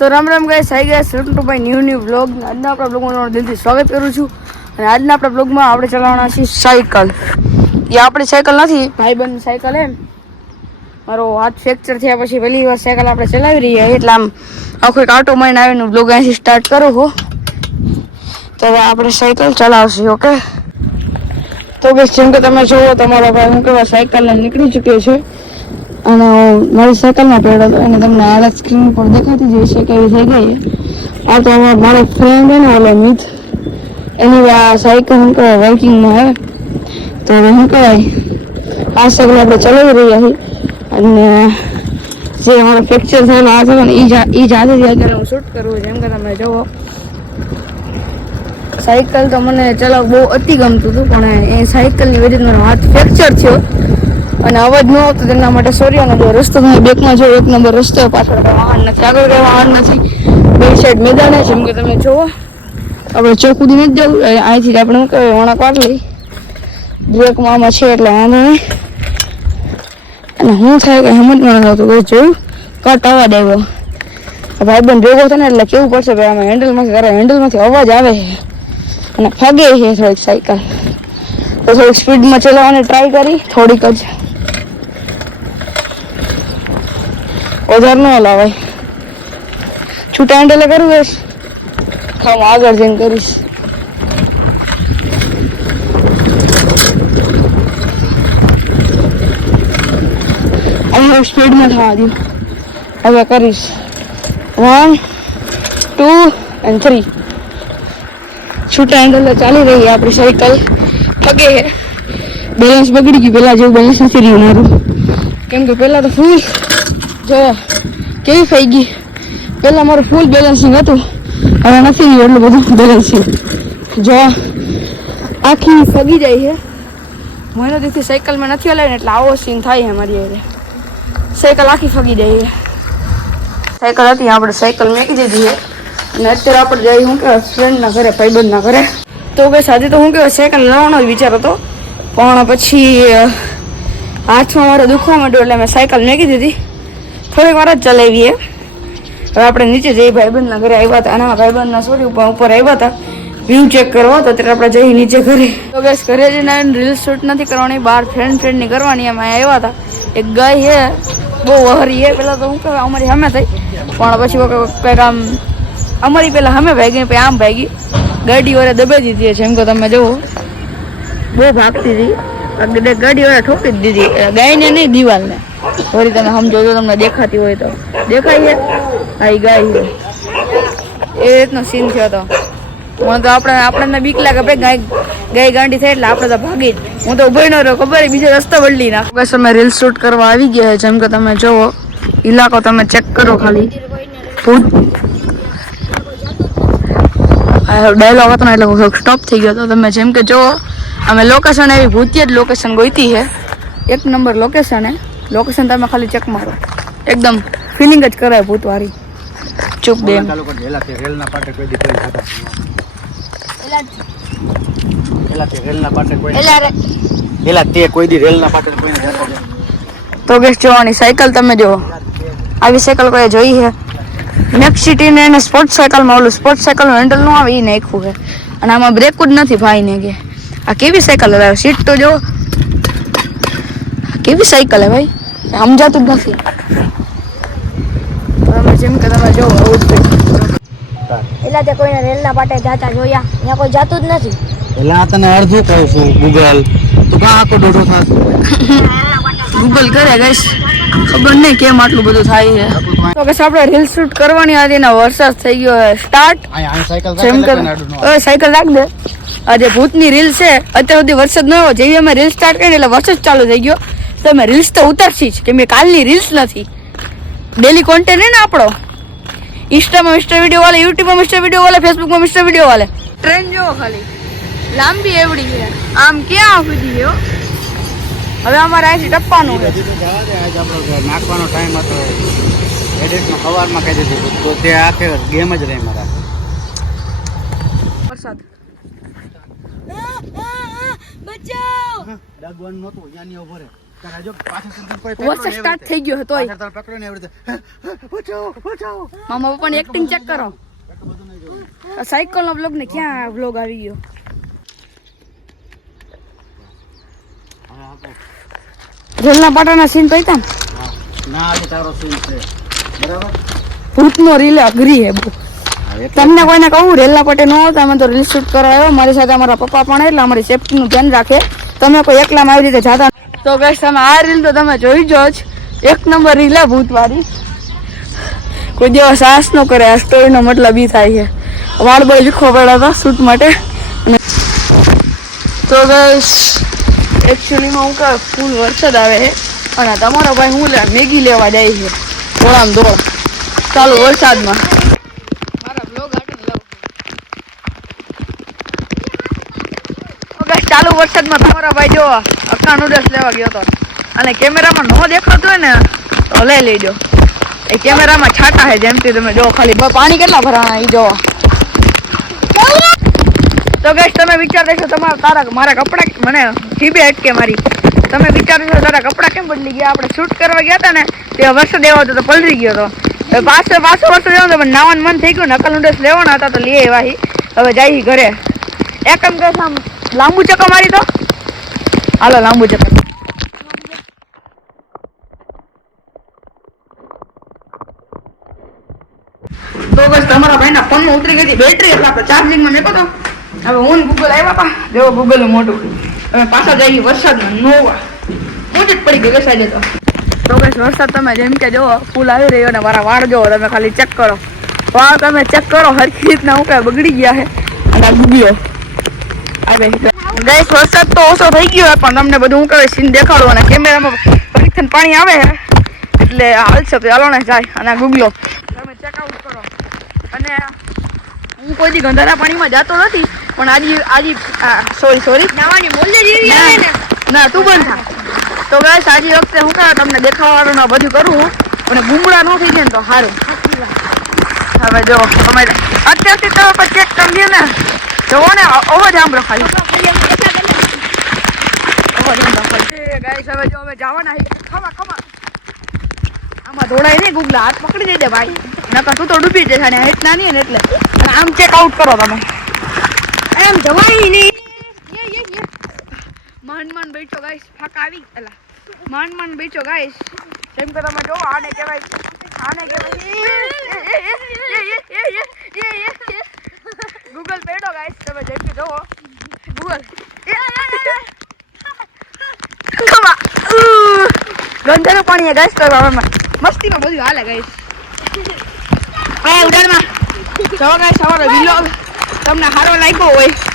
તો રામ રામ ગાઈસ, આવી ગયા welcome to my new vlog. આજના આપણા બ્લોગમાં તમારું દિલથી સ્વાગત કરું છું. અને આજના આપણા બ્લોગમાં આપણે ચલાવવાના છીએ સાયકલ. એ આપણી સાયકલ નથી, ભાઈબંધની સાયકલ એમ. મારો હાથ ફ્રેક્ચર થયા પછી પહેલી વાર સાયકલ આપણે ચલાવી રહ્યા એટલે આમ આખો એક આટો મારીને આવીને બ્લોગ અહીંથી સ્ટાર્ટ કરું હો. તો હવે આપણે સાયકલ ચલાવશું. ઓકે, તો બસ જેમ કે તમે જુઓ, તમારો ભાઈ હું કેવા સાયકલ નીકળી ચૂક્યો છે અને મારી સાયકલમાં પડ્યો હતો અને તમને આ સ્ક્રીન પર દેખાતી જ હશે કેવી થઈ ગઈ. આ તો મારો ફ્રેન્ડ છે ને, ઓલો મિત, એની આ સાયકલ હું કહેવાય વર્કિંગમાં હે. તો હવે શું કહેવાય, આ સાયકલ આપણે ચલાવી રહ્યા છીએ અને જે અમારો ફ્રેક્ચર થયેલો આ છે ને એ જ આજે અત્યારે હું શૂટ કરું. જેમ કે તમે જુઓ, સાયકલ તો મને ચલાવવું બહુ અતિ ગમતું હતું, પણ એ સાયકલની વજન મારો હાથ ફ્રેક્ચર થયો અને અવાજ ન આવતો તેના માટે સોરી. અને જો રસ્તો તમે બેકમાં જો, એક નંબર રસ્તો, પાછળ કંઈ વાહન નથી, આગળ કંઈ વાહન નથી, બે સાઈડ મેદાન છે. જેમ કે તમે જુઓ, આપણે ચોક સુધી નથી જવું, અહીંથી આપણે શું કહેવાય વળાંક પાડી લઈ, બ્રેકમાં આમાં છે એટલે વાંધો નહીં. અને શું થાય કે હિંમત ન આવતું, બસ જોયું કટ અવાજ આવ્યો. ભાઈબંધ ભેગો થાય ને એટલે કેવું પડશે ભાઈ, આમાં હેન્ડલમાંથી અવાજ આવે છે અને ફગે છે થોડીક સાયકલ. તો થોડીક સ્પીડમાં ચલાવવાની ટ્રાય કરી, થોડીક જ, વધારે ન હલાવાય. છૂટા હેન્ડલે કરવું બસ, ખાવ આગળ જઈને કરીશ. હવે સ્પીડમાં થવા દઉં, હવે કરીશ 1 2 and 3. છૂટા હેન્ડલે ચાલી રહી આપણી સાયકલ, ફગે છે. બેલેન્સ બગડી ગયું, પહેલાં જેવું બેલેન્સ નથી રહ્યું મારું, કેમ કે પહેલાં તો ફૂલ જો કેવી થઈ ગઈ. પહેલાં મારું ફૂલ બેલેન્સિંગ હતું, હવે નથી રહ્યું એટલું બધું બેલેન્સિંગ. જો આખી ફગી જાય છે. મહિનો દિવસથી સાયકલમાં નથી હલાવી ને એટલે આવો સીન થાય છે મારી હારે. સાયકલ આખી ફગી જાય છે. સાયકલ હતી આપણે સાયકલ મેકી દીધી છે અને અત્યારે આપણે જઈએ શું કહેવાય ફ્રેન્ડના ઘરે, ભાઈબંધના ઘરે. તો બસ આજે તો શું કહેવાય સાયકલ લાવવાનો જ વિચાર હતો, પણ પછી હાથમાં મારે દુખવા માંડ્યો એટલે મેં સાયકલ મેકી દીધી. થોડીક વાર જ ચલાવીએ. હવે આપણે નીચે જઈએ, ભાઈબંધના ઘરે આવ્યા હતા અને ભાઈબંધના સોરી ઉપર આવ્યા હતા વ્યૂ ચેક કરવા. તો અત્યારે આપણે જઈએ નીચે ઘરે. તો બસ ઘરે જઈને રીલ્સ શૂટ નથી કરવાની, બહાર ફ્રેન્ડની કરવાની. એમાં આવ્યા હતા એક ગાય છે બહુ વહરી છે. પહેલાં તો હું કહેવાય અમારી સામે થઈ, પણ પછી કંઈક આમ અમારી પહેલાં સામે ભાગી, પછી આમ ભાગી, ગાડી વાળા દબાઈ દીધી. જેમ કે તમે જુઓ બહુ ભાગતી હતી, ગાડી વાળા ઠોકી જ દીધી, ગાયને નહીં દિવાલને. વળી તમે સમજો, જો તમને દેખાતી હોય તો દેખાય છે, આ ગાય છે. એ રીતનો સીન થયો હતો. હું તો આપણને બીક લાગે ભાઈ, ગાય ગાંડી થાય એટલે આપણે તો ભાગી જ. હું તો ઉભો ન રહ્યો, ખબર બીજો રસ્તો બદલી નાખ. બસ અમે રીલ શૂટ કરવા આવી ગયા છે. જેમ કે તમે જુઓ, ઇલાકો તમે ચેક કરો ખાલી. ડાયલોગ હતો ને એટલે સ્ટોપ થઈ ગયો હતો. તમે જેમ કે જુઓ, અમે લોકેશન એવી ભૂતિયા જ લોકેશન ગોઈતી છે, એક નંબર લોકેશન. લોકેશન તમે ખાલી ચેક મારો, એકદમ ફિલિંગ જ કરાય ભૂતવાળી. ચૂપ બે તો ગેસ જોવાની સાયકલ તમે જુઓ, આવી સાયકલ કોઈ જોઈ છે? નેક્સ્ટ સિટી ને એને સ્પોર્ટ સાયકલમાં ઓલું સ્પોર્ટ સાયકલનું હેન્ડલ ન આવે એ નાખ્યું છે અને આમાં બ્રેક જ નથી ભાઈને. કે આ કેવી સાયકલ હલાવે, સીટ તો જો કેવી સાયકલ હે ભાઈ, સમજાતું જ નથી. તમે જેમ કે તમે જો એટલે તે કોઈને રેલના પાટે જાતા જોયા, ત્યાં કોઈ જાતું જ નથી. એટલે આ તને અડધું કહું છું ગૂગલ, તું કાં આખો દોઢો થાસ? ગૂગલ કરે ગઈશ, ખબર નહીં કેમ આટલું બધું થાય છે. તો કે આપણે રીલ શૂટ કરવાની હતી ને વરસાદ થઈ ગયો સ્ટાર્ટ. જેમ કે સાયકલ રાખ દે. આ જે ભૂતની રીલ છે અત્યાર સુધી વરસાદ ન હોય, જેવી અમે રીલ સ્ટાર્ટ કરી એટલે વરસાદ ચાલુ થઈ ગયો. તો અમે રીલ્સ તો ઉતારશી જ, કેમ કે કાલની રીલ્સ નથી, ડેલી કોન્ટેન્ટ ને આપણો. ઇન્સ્ટામાં મિસ્ટર વિડીયો વાલે, યુટ્યુબમાં મિસ્ટર વિડીયો વાલે, ફેસબુકમાં મિસ્ટર વિડીયો વાલે. ટ્રેન જોવો ખાલી લાંબી એવડી છે, આમ ક્યાં સુધી છે. હવે અમારે અહીંથી ટપવાનું છે. નાખવાનો ટાઈમ હતો, એડિટમાં સવારમાં કહી દીધું તો તે આખે ગેમ જ રહી મારા. વરસાદ બચાવ ડગવાનું નહોતું, યાની ઉભો રહે. નકર જો પાછળ કોઈ વરસાદ સ્ટાર્ટ થઈ ગયો હતો પાછળ તાર પકડો ને એવી રીતે બચાવો બચાવો મામા પપ્પાની એક્ટિંગ ચેક કરો એટલું બધું નહીં જોવું આ સાયકલ નો બ્લોગ ને ક્યાં બ્લોગ આવી ગયો હવે આપો રેલના પાટાના સીન તો હતા ને ના આજે તારો સીન છે બરાબર ભૂતનો રીલ અઘરી હે બહુ. તમને કોઈને કહું રેલના પટે ન આવતા અમે તો રીલ શૂટ કરવા આવ્યો મારી સાથે અમારા પપ્પા પણ એટલે અમારી સેફટીનું ધ્યાન રાખે તમે કોઈ એકલામાં આવી રીતે જાતા તો ગાઈસ તમે આ રીલ તો તમે જોઈ જો જ એક નંબર રીલ હે ભૂતવાળી કોઈ દિવસ સાહસ ન કરે આ સ્ટોરીનો મતલબ ઈ થાય છે વાળ બળ વીખો પડ્યા હતા શૂટ માટે અને તો ગાઈસ એકચ્યુઅલીમાં હું કહું ફૂલ વરસાદ આવે છે અને તમારો ભાઈ હું મેગી લેવા જાય છે દોડામ દોડ ચાલુ વરસાદમાં મારા બ્લોગ આટલે લઉં ચાલુ વરસાદમાં તમારો ભાઈ જો અક્કા નૂડલ્સ લેવા ગયો હતો અને કેમેરામાં ન દેખાતું હોય ને તો લઈ લેજો એ કેમેરામાં છાટા છે જેમથી તમે જો ખાલી પાણી કેટલા ભરાણા એ જોવો તો ગેસ તમે વિચાર દેશો તારા મારા કપડાં મને જીભે અટકે મારી તમે વિચારશો તારા કપડાં કેમ બદલી ગયા આપણે શૂટ કરવા ગયા હતા ને તે વરસાદ એવો હતો તો પલળી ગયો હતો પાછો વરસાદ એવો હતો પણ નાવાનું મન થઈ ગયું નકલ નૂડલ્સ લેવાના હતા તો લઈ આવ્યા હવે જાય ઘરે એકમ કે આમ લાંબુ ચક્કર મારી તો હાલો લાંબુ ચક્કર તો બસ તમારા ભાઈના ફોનમાં ઉતરી ગઈ હતી બેટરી એટલે આપણે ચાર્જિંગમાં મેકો તો હવે હું ગૂગલ આવ્યા હતા જેવો ગૂગલ મોટું હવે પાછા જઈએ વરસાદમાં નોવા મોટી જ પડી ગઈ બેસાઈ જતો તો બસ વરસાદ તમે જેમ કે જોવો ફૂલ આવી રહ્યો ને મારા વાળ જોવો તમે ખાલી ચેક કરો વાળ તમે ચેક કરો હરખી રીતના હું કાંઈ બગડી ગયા છે અને ગુગ્યો ગઈસ વરસાદ તો ઓછો થઈ ગયો પણ તમને બધું હું કહે સીન દેખાડું અને કેમેરામાં પરીક્ષણ પાણી આવે છે એટલે હાલશે તો ચાલો ને જાય અને ગુગલો તમે ચેકઆઉટ કરો અને હું કોઈ દી ગંધારા પાણીમાં જતો નથી પણ આજે સોરી નાવાની મોલ્લે જેવી આવે ને ના તું બંધ થા તો ગાઈસ આજે વખતે હું કહે તમને દેખાડવાનું આ બધું કરું અને ગુમડા ન થઈ જાય ને તો સારું હવે જો તમે અત્યારથી તમે પણ ચેક કરી લ્યો ને જોવો ને અવાજ સાંભળો ખાલી ગાઈસ હવે જો હવે જવાના ખમા આમાં દોડાય નહીં ગુગલા હાથ પકડી દઈ દે ભાઈ નકર તું તો ડૂબી જશે અને હેઠ નાની ને એટલે અને આમ ચેક આઉટ કરો તમે એમ જવાય નહીં માંડ બેઠો ગાઈસ ફાક આવી એલા માંડ બેઠો ગાઈસ જેમ કે તમે જોવો આને કહેવાય ગૂગલ પેડો ગાઈસ તમે જેમ કે જોવો ગૂગલ ગંધારું પાણી ગાઈસ તો મસ્તીમાં બધું હાલે ગાઈસ હા ઉડાડમાં જો ગાઈસ અમારો વિલોગ તમને સારો લાગ્યો હોય